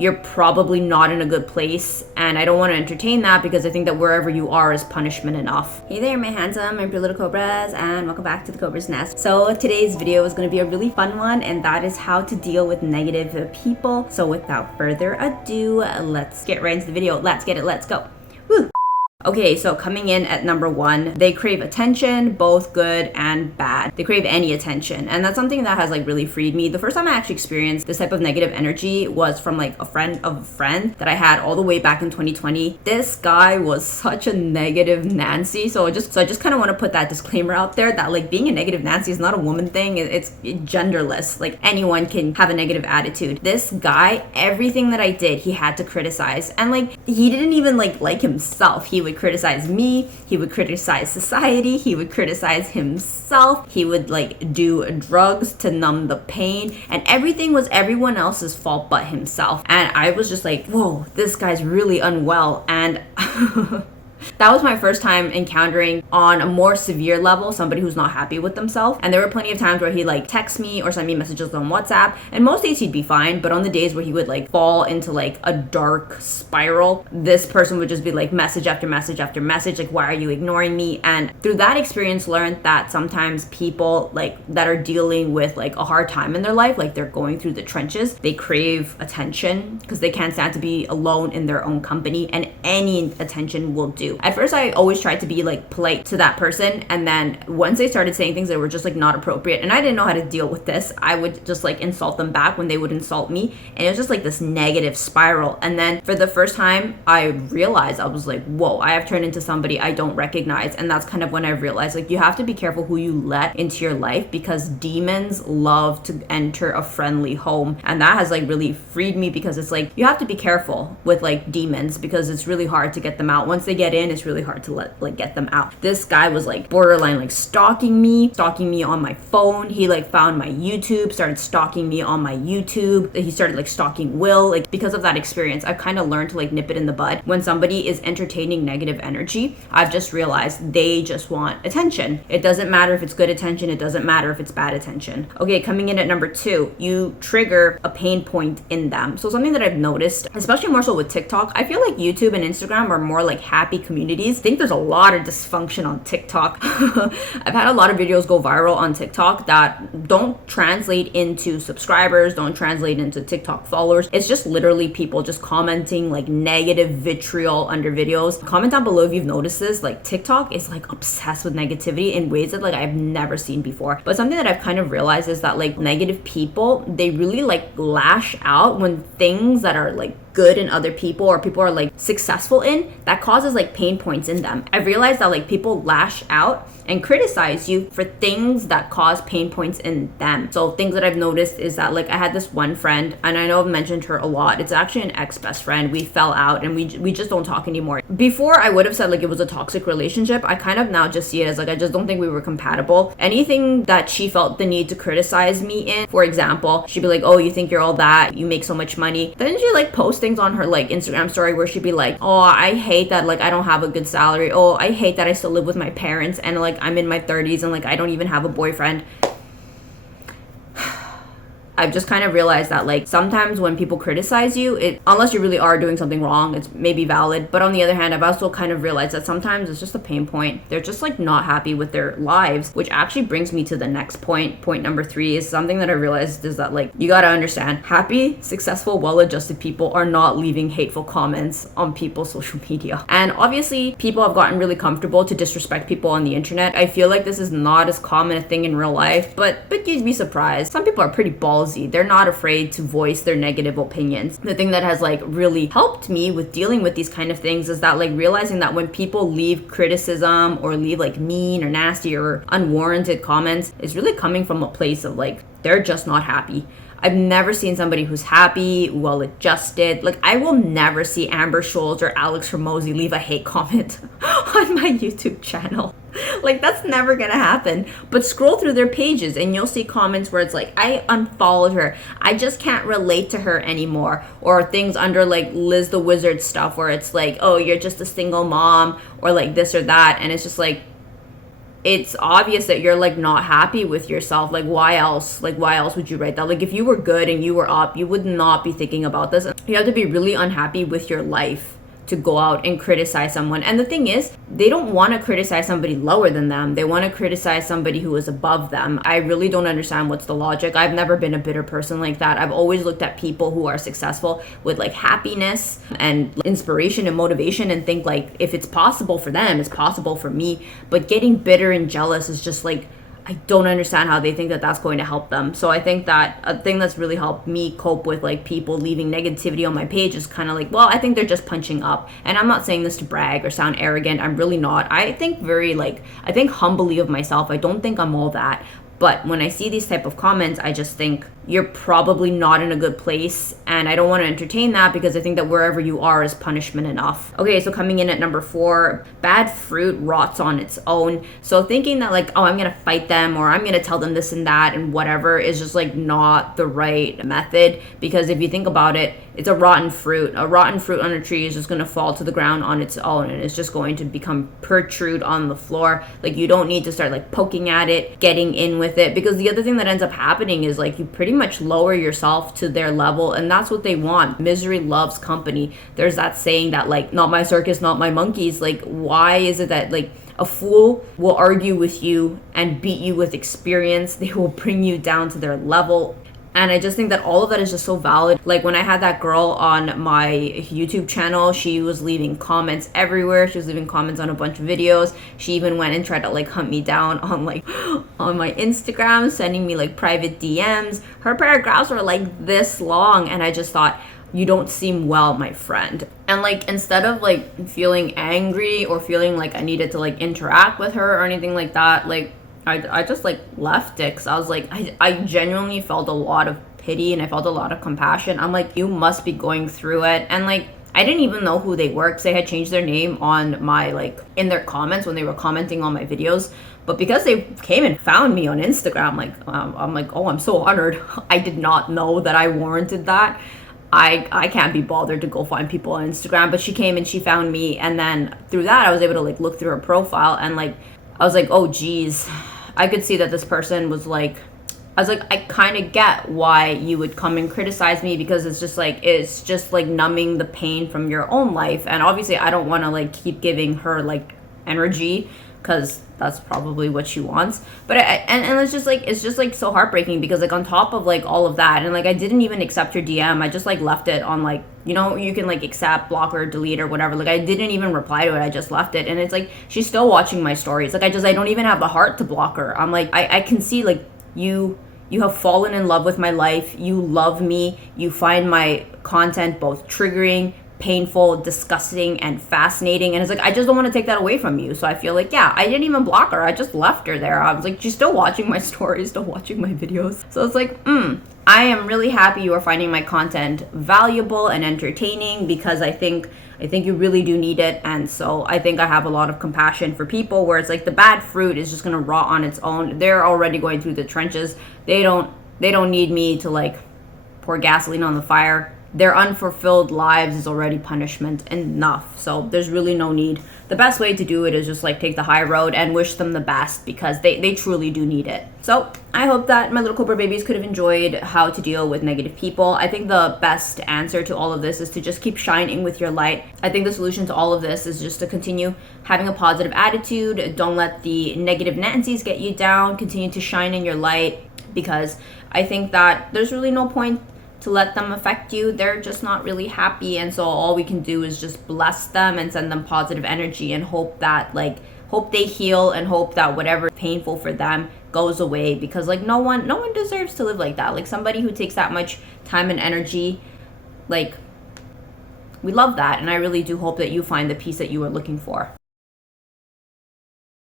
you're probably not in a good place, and I don't want to entertain that because I think that wherever you are is punishment enough. Hey there, my handsome and pretty little Cobras, and welcome back to the Cobra's Nest. So today's video is going to be a really fun one, and that is how to deal with negative people. So without further ado, let's get right into the video. Let's get it. Let's go. Woo! Okay, so coming in at number 1, they crave attention, both good and bad. They crave any attention, and that's something that has like really freed me. The first time I actually experienced this type of negative energy was from like a friend of a friend that I had all the way back in 2020. This guy was such a negative Nancy, so I just kind of want to put that disclaimer out there that like being a negative Nancy is not a woman thing. It's genderless. Like anyone can have a negative attitude. This guy, everything that I did, he had to criticize, and like he didn't even like himself. He would criticize me, he would criticize society, he would criticize himself, he would like do drugs to numb the pain, and everything was everyone else's fault but himself. And I was just like, whoa, this guy's really unwell. And that was my first time encountering on a more severe level somebody who's not happy with themselves. And there were plenty of times where he'd like text me or send me messages on WhatsApp, and most days he'd be fine, but on the days where he would like fall into like a dark spiral, this person would just be like message after message after message, like, why are you ignoring me? And through that experience, learned that sometimes people like that are dealing with like a hard time in their life, like they're going through the trenches, they crave attention because they can't stand to be alone in their own company, and any attention will do. At first, I always tried to be like polite to that person, and then once they started saying things that were just like not appropriate, and I didn't know how to deal with this, I would just like insult them back when they would insult me, and it was just like this negative spiral. And then for the first time, I realized, I was like, whoa, I have turned into somebody I don't recognize. And that's kind of when I realized like you have to be careful who you let into your life, because demons love to enter a friendly home. And that has like really freed me, because it's like you have to be careful with like demons, because it's really hard to get them out. Once they get in, it's really hard to get them out. This guy was like borderline like stalking me on my phone. He like found my YouTube, started stalking me on my YouTube. He started like stalking Will. Like because of that experience, I've kind of learned to like nip it in the bud. When somebody is entertaining negative energy, I've just realized they just want attention. It doesn't matter if it's good attention, it doesn't matter if it's bad attention. Okay, coming in at number 2, you trigger a pain point in them. So something that I've noticed, especially more so with TikTok, I feel like YouTube and Instagram are more like happy communities. I think there's a lot of dysfunction on TikTok. I've had a lot of videos go viral on TikTok that don't translate into subscribers, don't translate into TikTok followers. It's just literally people just commenting like negative vitriol under videos. Comment down below if you've noticed this. Like TikTok is like obsessed with negativity in ways that like I've never seen before. But something that I've kind of realized is that like negative people, they really like lash out when things that are like good in other people, or people are like successful in, that causes like pain points in them. I've realized that like people lash out and criticize you for things that cause pain points in them. So things that I've noticed is that like I had this one friend, and I know I've mentioned her a lot. It's actually an ex-best friend. We fell out and we just don't talk anymore. Before I would have said like it was a toxic relationship. I kind of now just see it as like I just don't think we were compatible. Anything that she felt the need to criticize me in, for example, she'd be like, oh, you think you're all that, you make so much money. Then she like post things on her like Instagram story where she'd be like, oh, I hate that like I don't have a good salary. Oh, I hate that I still live with my parents, and like I'm in my 30s and like I don't even have a boyfriend. I've just kind of realized that like sometimes when people criticize you, unless you really are doing something wrong, it's maybe valid. But on the other hand, I've also kind of realized that sometimes it's just a pain point. They're just like not happy with their lives, which actually brings me to the next point. Point number 3 is something that I realized is that like you gotta understand, happy, successful, well-adjusted people are not leaving hateful comments on people's social media. And obviously people have gotten really comfortable to disrespect people on the internet. I feel like this is not as common a thing in real life, but you'd be surprised. Some people are pretty ballsy. They're not afraid to voice their negative opinions. The thing that has like really helped me with dealing with these kind of things is that like realizing that when people leave criticism or leave like mean or nasty or unwarranted comments, it's really coming from a place of like they're just not happy. I've never seen somebody who's happy, well-adjusted. Like, I will never see Amber Schultz or Alex Hormozy leave a hate comment on my YouTube channel. Like, that's never gonna happen. But scroll through their pages and you'll see comments where it's like, I unfollowed her, I just can't relate to her anymore. Or things under like Liz the Wizard stuff where it's like, oh, you're just a single mom, or like this or that. And it's just like, it's obvious that you're like not happy with yourself. Like why else? Like why else would you write that? Like if you were good and you were up, you would not be thinking about this. You have to be really unhappy with your life to go out and criticize someone. And the thing is, they don't want to criticize somebody lower than them. They want to criticize somebody who is above them. I really don't understand what's the logic. I've never been a bitter person like that. I've always looked at people who are successful with like happiness and inspiration and motivation and think like if it's possible for them, it's possible for me. But getting bitter and jealous is just like, I don't understand how they think that that's going to help them. So I think that a thing that's really helped me cope with like people leaving negativity on my page is kind of like, well, I think they're just punching up. And I'm not saying this to brag or sound arrogant. I'm really not. I think I think humbly of myself. I don't think I'm all that. But when I see these type of comments, I just think you're probably not in a good place. And I don't want to entertain that because I think that wherever you are is punishment enough. Okay, so coming in at number 4, bad fruit rots on its own. So thinking that like, oh, I'm going to fight them or I'm going to tell them this and that and whatever is just like not the right method. Because if you think about it, it's a rotten fruit. A rotten fruit on a tree is just going to fall to the ground on its own and it's just going to become protrude on the floor. Like you don't need to start like poking at it, getting in with it, because the other thing that ends up happening is like you pretty much lower yourself to their level, and that's what they want. Misery loves company. There's that saying that like, not my circus, not my monkeys. Like why is it that like a fool will argue with you and beat you with experience? They will bring you down to their level. And I just think that all of that is just so valid. Like when I had that girl on my YouTube channel, she was leaving comments everywhere. She was leaving comments on a bunch of videos. She even went and tried to like hunt me down on like on my Instagram, sending me like private DMs. Her paragraphs were like this long and I just thought, you don't seem well, my friend. And like instead of like feeling angry or feeling like I needed to like interact with her or anything like that, like I just like left it because I was like, I genuinely felt a lot of pity and I felt a lot of compassion. I'm like, you must be going through it. And like I didn't even know who they were because they had changed their name on my like in their comments when they were commenting on my videos. But because they came and found me on Instagram, like I'm like, oh, I'm so honored. I did not know that I warranted that. I can't be bothered to go find people on Instagram, but she came and she found me, and then through that I was able to like look through her profile and like I was like, oh geez, I could see that this person was like, I was like, I kind of get why you would come and criticize me, because it's just like numbing the pain from your own life. And obviously I don't want to like keep giving her like energy because that's probably what she wants. But and it's just like so heartbreaking because like on top of like all of that, and like I didn't even accept her DM. I just like left it on like, you know, you can like accept, block, or delete or whatever. Like I didn't even reply to it. I just left it. And it's like she's still watching my stories. Like I don't even have the heart to block her. I'm like, I can see like you have fallen in love with my life. You love me. You find my content both triggering, painful, disgusting, and fascinating. And it's like, I just don't want to take that away from you. So I feel like, yeah, I didn't even block her. I just left her there. I was like, she's still watching my stories, still watching my videos. So it's like, I am really happy you are finding my content valuable and entertaining, because I think you really do need it. And so I think I have a lot of compassion for people where it's like the bad fruit is just going to rot on its own. They're already going through the trenches. They don't need me to like pour gasoline on the fire. Their unfulfilled lives is already punishment enough. So there's really no need. The best way to do it is just like take the high road and wish them the best, because they truly do need it. So I hope that my little Cobra babies could have enjoyed how to deal with negative people. I think the best answer to all of this is to just keep shining with your light. I think the solution to all of this is just to continue having a positive attitude. Don't let the negative Nancy's get you down. Continue to shine in your light, because I think that there's really no point to let them affect you. They're just not really happy, and so all we can do is just bless them and send them positive energy and hope they heal, and hope that whatever is painful for them goes away, because like no one deserves to live like that. Like somebody who takes that much time and energy, like we love that. And I really do hope that you find the peace that you are looking for.